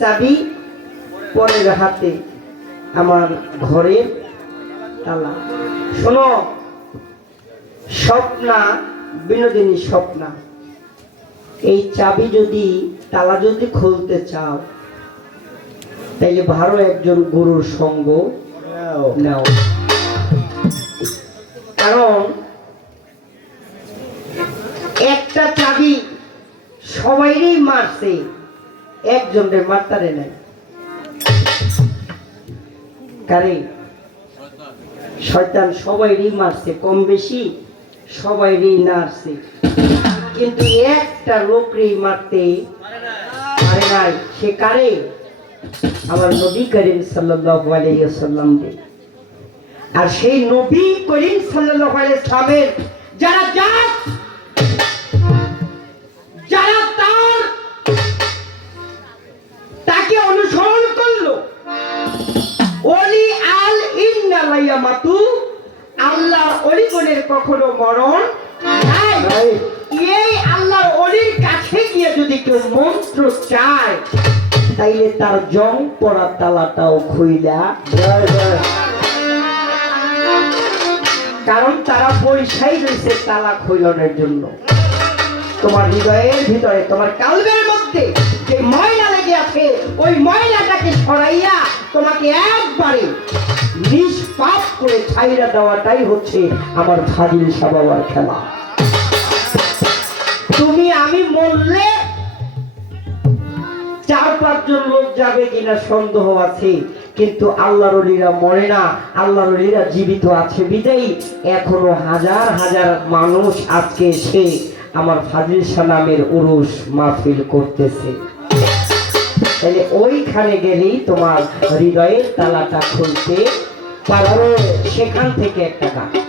চাবি পরের হাতে আমার ঘরের তালা। শোনো স্বপ্না বিনোদিনী স্বপ্না। এই চাবি যদি তালা যদি খুলতে চাও তাইলে ভালো একজন গুরুর সঙ্গ নাও। কারণ একটা চাবি সবাইরই মারছে। একজনের মারতারে নাই। কারে, শয়তান সবাইরই মারছে কম বেশি সবাইরই নারছে কিন্তু একটা লোকরেই মারতে পারে নাই, সে কারে? আমার নবী করিম সাল্লাল্লাহু আলাইহি ওয়াসাল্লাম রে। আর সেই নবী করিম সাল্লাল্লাহু আলাইহি যারা জাত মাতু আল্লাহ অলিগণের কখনো মরণ নাই। এই আল্লাহর অলির কাছে গিয়ে যদি কেউ মন্ত্র চায় তাইলে তার জং পড়া তালাটাও খুইলা। কারণ তারা পরিসাই রয়েছে তালা খৈলনের জন্য। তোমার হৃদয়ের ভিতরে তোমার কালবের মধ্যে যে ময়লা লেগে আছে ওই ময়লাটাকে সরাইয়া তোমাকে একবারে নিষ্পাপ করে ছাইরা দেওয়াটাই হচ্ছে আমার ফাজিল সাবাবার খেলা। তুমি আমি মরলে চার পাঁচজন লোক যাবে কিনা সন্দেহ আছে, কিন্তু আল্লাহর অলিরা মরে না, আল্লাহর অলিরা জীবিত আছে বিদায়ী। এখনও হাজার হাজার মানুষ আজকে এসে আমার ফাজিল সালামের উরুস মাহফিল করতেছে। তাহলে ওইখানে গেলেই তোমার হৃদয়ের তালাটা খুলতে পারবে। সেখান থেকে একটা গান।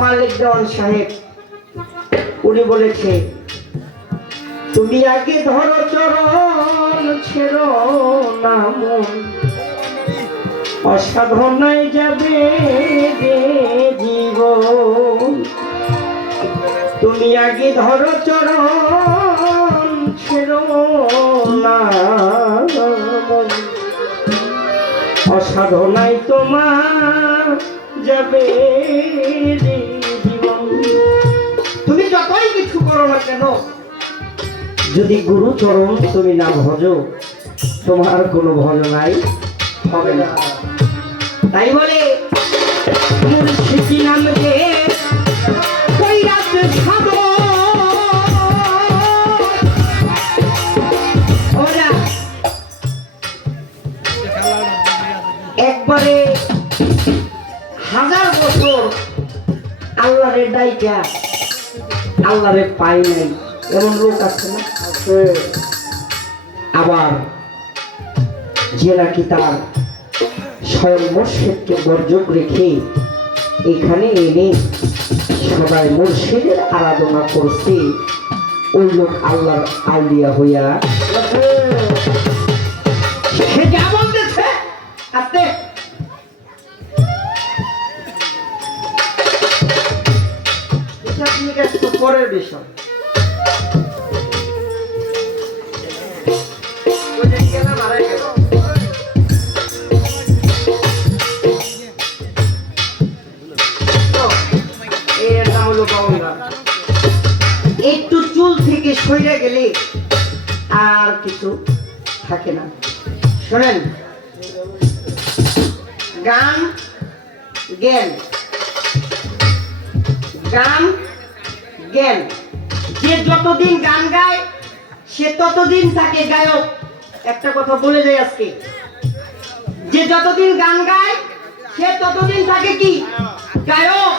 মালিক দেওয়ান সাহেব, উনি বলেছে, তুমি আগে ধরো চরণ, ছেড়ো না মন অসাধনায় যাবে রে জীবন তুমি আগে ধরো চরণ, ছেড়ো না। অসাধনায় তোমার তুমি যতই কিছু করো না কেন, যদি গুরু চরণ তুমি না ভজো, তোমার কোনো ভজনাই হবে না। তাই বলে, মুর্শিদি নাম যে ডাইকা আল্লাহরে পাই নাই। এমন লোক আছে না? আবার যে নাকি তার স্বয়ং মুর্শিদকে বর্জক রেখে এখানে এনে সবাই মুর্শিদের আরাধনা করছে, ওই লোক আল্লাহর আউলিয়া হইয়া। বাউল গান। একটু চুল থেকে সইরা গেলে আর কিছু থাকে না। শোনেন। গান জ্ঞান গান জ্ঞান যে যতদিন গান গায়, সে ততদিন থাকে গায়ক। একটা কথা বলে যায় আজকে। যে যতদিন গান গায়, সে ততদিন থাকে কি? গায়ক।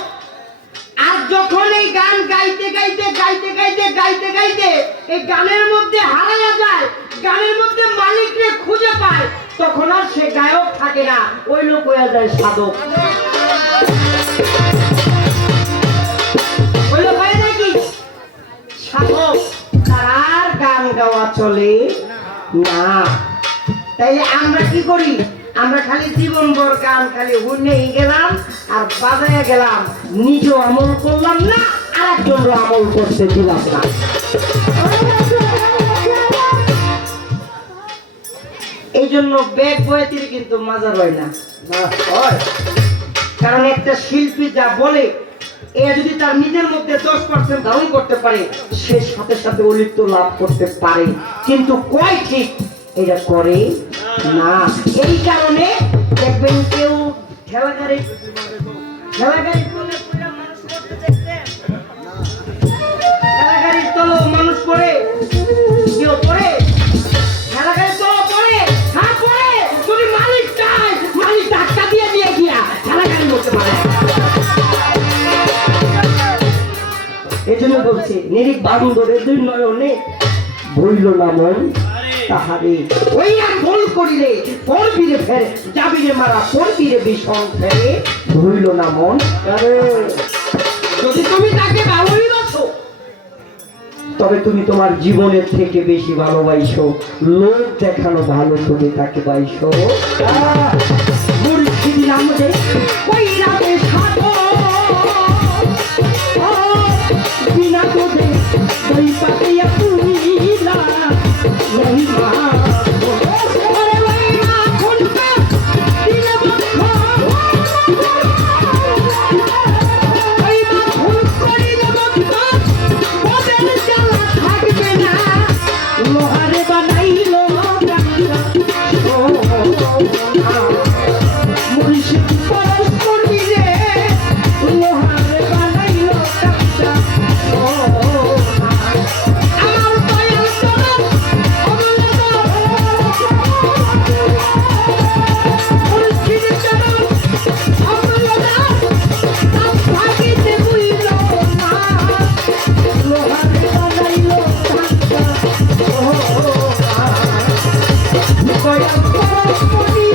আর যখন এই গান গাইতে গাইতে গাইতে গাইতে গাইতে গাইতে এই গানের মধ্যে হারায়া যায়, গানের মধ্যে মালিককে খুঁজে পায়, তখন আর সে গায়ক থাকে না। ওই লোক হয়ে যায় সাধক। গাওয়া চলে? না। তাই আমরা কি করি? আমরা খালি জীবনভর গান খালি হুনেই গেলাম আর বাজায় গেলাম। নিজেও আমল করলাম না আর একজনও আমল করতে দিলাম না। এই জন্য ব্যাগ বয়াতির কিন্তু মজা হয় না। কারণ একটা শিল্পী যা বলে এ যদি তার নিজের মধ্যে দশ পার্সেন্ট ধারণ করতে পারে, সে সাথে সাথে অলিপ্ত লাভ করতে পারে। কিন্তু কয় ঠিক? এটা করে না। এই কারণে দেখবেন কেউ ঠেলা গাড়ি ঠেলা মানুষ পড়ে বলছি নিরিক বান্ধবের দুই নয়নে ভুইল না মন তাহারে। ওই আর করিলে মারা ফেরে ভুইল না মন। যদি তুমি তাকে তবে তুমি তোমার জীবনের থেকে বেশি ভালোবাসো। লোক দেখানো ভালো তুমি তাকে বাইসো মুর্শিদি নাম দে ওই বিনা তোদের দুই পাতিয়া তুইলা মহিমা ওরে লোহারে oh, oh, oh, দয়াল